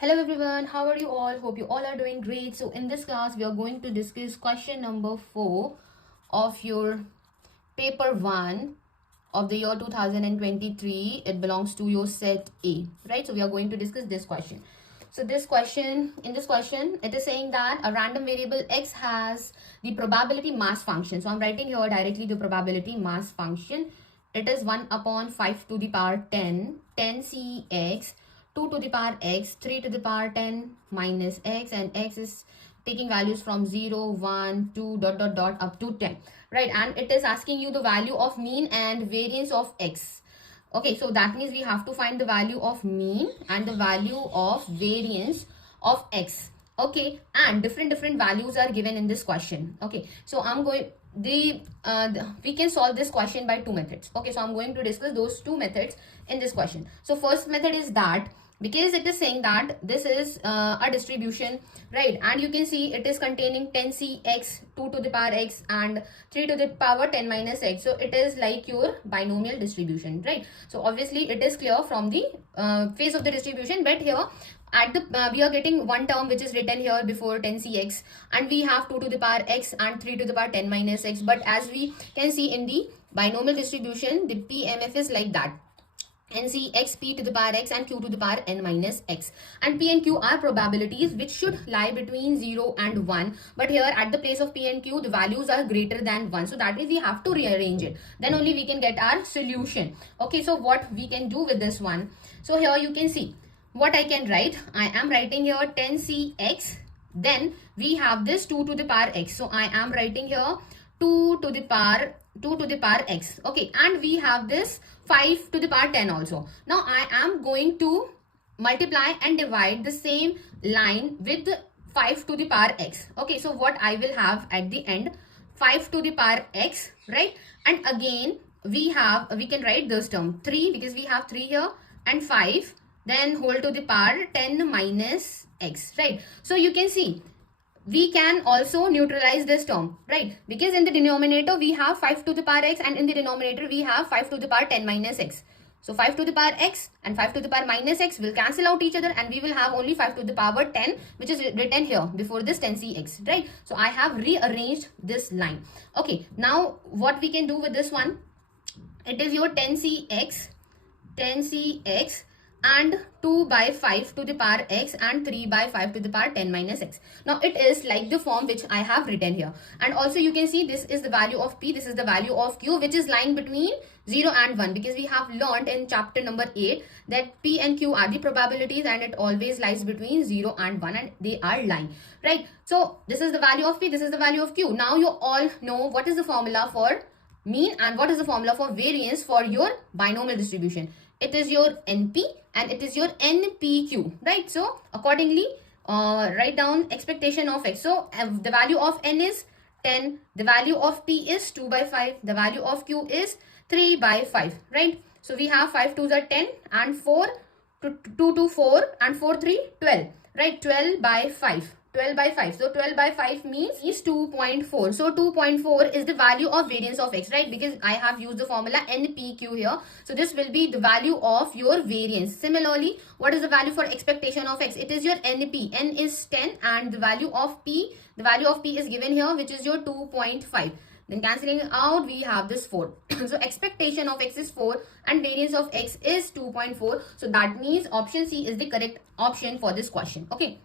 Hello everyone, how are you all? Hope you all are doing great. So in this class, we are going to discuss question number 4 of your paper 1 of the year 2023. It belongs to your set A, right? So we are going to discuss this question. So in this question, it is saying that a random variable x has the probability mass function. So I'm writing here directly the probability mass function. It is 1 upon 5 to the power 10, 10cx, 2 to the power x, 3 to the power 10 minus x, and x is taking values from 0, 1, 2, dot, dot, dot, up to 10, right? And it is asking you the value of mean and variance of x. Okay, so that means we have to find the value of mean and the value of variance of x. Okay, and different values are given in this question. Okay, so I'm going we can solve this question by two methods. Okay, so I'm going to discuss those two methods in this question. So first method is that, because it is saying that this is a distribution, right? And you can see it is containing 10cx, 2 to the power x, and 3 to the power 10 minus x. So it is like your binomial distribution, right? So obviously it is clear from the face of the distribution, but here at the we are getting one term which is written here before 10cx, and we have 2 to the power x and 3 to the power 10 minus x. But as we can see in the binomial distribution, the PMF is like that: NC x p to the power x and q to the power n minus x. And p and q are probabilities which should lie between 0 and 1. But here at the place of p and q, the values are greater than 1. So that means we have to rearrange it. Then only we can get our solution. Okay, so what we can do with this one? So here you can see what I can write. I am writing here 10cx. Then we have this 2 to the power x. So I am writing here 2 to the power x. Okay, and we have this 5 to the power 10 also. Now I am going to multiply and divide the same line with 5 to the power x. Okay, so what I will have at the end, 5 to the power x, right? And again we can write this term 3, because we have 3 here, and 5, then whole to the power 10 minus x, right? So you can see we can also neutralize this term, right? Because in the denominator we have 5 to the power x, and in the denominator we have 5 to the power 10 minus x. So 5 to the power x and 5 to the power minus x will cancel out each other, and we will have only 5 to the power 10, which is written here before this 10cx, right? So I have rearranged this line. Okay, now what we can do with this one? It is your 10cx and 2 by 5 to the power x and 3 by 5 to the power 10 minus x. Now it is like the form which I have written here. And also you can see this is the value of p, this is the value of q, which is lying between 0 and 1, because we have learned in chapter number 8 that p and q are the probabilities, and it always lies between 0 and 1, and they are lying, right? So this is the value of p, this is the value of q. Now you all know what is the formula for mean and what is the formula for variance for your binomial distribution. It is your NP and it is your NPQ, right? So accordingly, write down expectation of x. So the value of n is 10, the value of p is 2 by 5, the value of q is 3 by 5, right? So we have 5 2s are 10, and 4 2 to 4, and 4 3 12, right? 12 by 5. 12 by 5. So 12 by 5 means is 2.4. So 2.4 is the value of variance of x, right? Because I have used the formula NPQ here. So this will be the value of your variance. Similarly, what is the value for expectation of x? It is your NP. N is 10, and the value of p is given here, which is your 2.5. Then cancelling out, we have this 4. So expectation of x is 4 and variance of x is 2.4. So that means option C is the correct option for this question. Okay.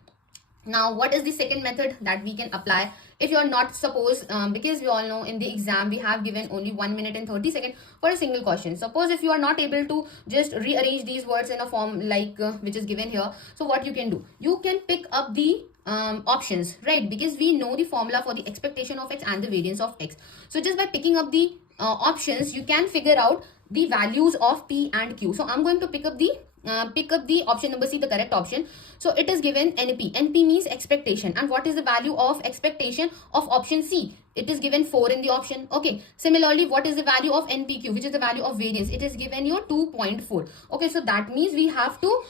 Now, what is the second method that we can apply if you are not supposed, because we all know in the exam we have given only 1 minute and 30 seconds for a single question. Suppose if you are not able to just rearrange these words in a form like which is given here. So what you can do? You can pick up the options, right? Because we know the formula for the expectation of x and the variance of x. So just by picking up the options, you can figure out the values of p and q. So I'm going to pick up the option number C, the correct option. So it is given NP. NP means expectation. And what is the value of expectation of option C? It is given 4 in the option. Okay. Similarly, what is the value of NPQ, which is the value of variance? It is given your 2.4. Okay. So that means we have to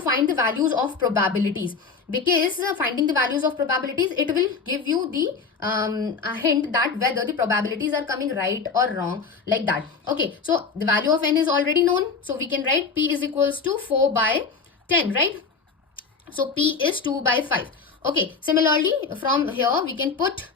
find the values of probabilities, because finding the values of probabilities, it will give you the a hint that whether the probabilities are coming right or wrong, like that. Okay, so the value of n is already known, so we can write p is equals to 4 by 10, right? So P is 2 by 5. Okay, similarly from here we can put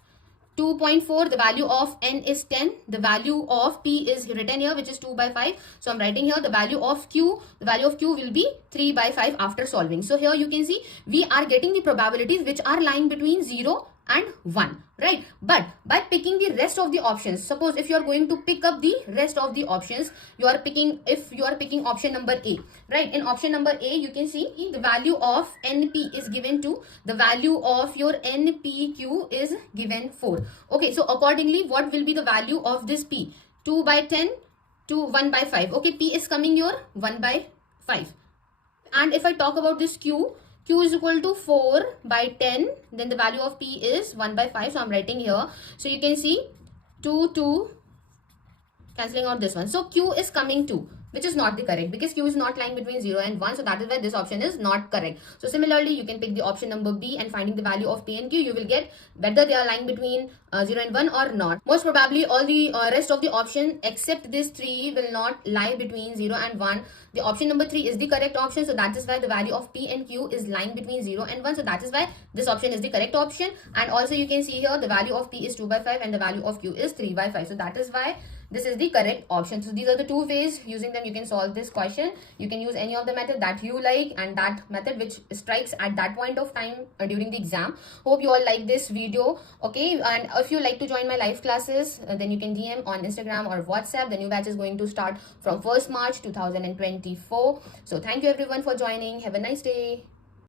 2.4, the value of n is 10, the value of P is written here, which is 2 by 5. So I'm writing here the value of Q will be 3 by 5 after solving. So here you can see we are getting the probabilities which are lying between 0 and 1, right? But by picking the rest of the options, suppose if you are going to pick up the rest of the options, if you are picking option number A, right? In option number A, you can see the value of NP is given to, the value of your NPQ is given 4. Okay, so accordingly, what will be the value of this P? 2 by 10 to 1 by 5. Okay, P is coming your 1 by 5. And if I talk about this Q is equal to 4 by 10, then the value of P is 1 by 5. So I'm writing here. So you can see 2 cancelling out this one. So Q is coming 2, which is not the correct, because Q is not lying between 0 and 1. So that is why this option is not correct. So similarly, you can pick the option number B, and finding the value of P and Q, you will get whether they are lying between 0 and 1 or not. Most probably all the rest of the option except this 3 will not lie between 0 and 1. The option number 3 is the correct option. So that is why the value of P and Q is lying between 0 and 1. So that is why this option is the correct option. And also you can see here the value of P is 2 by 5 and the value of Q is 3 by 5. So that is why this is the correct option. So these are the two ways using them you can solve this question. You can use any of the method that you like, and that method which strikes at that point of time during the exam. Hope you all like this video. Okay, and if you like to join my live classes, then you can DM on Instagram or WhatsApp. The new batch is going to start from 1st March 2024. So thank you everyone for joining. Have a nice day.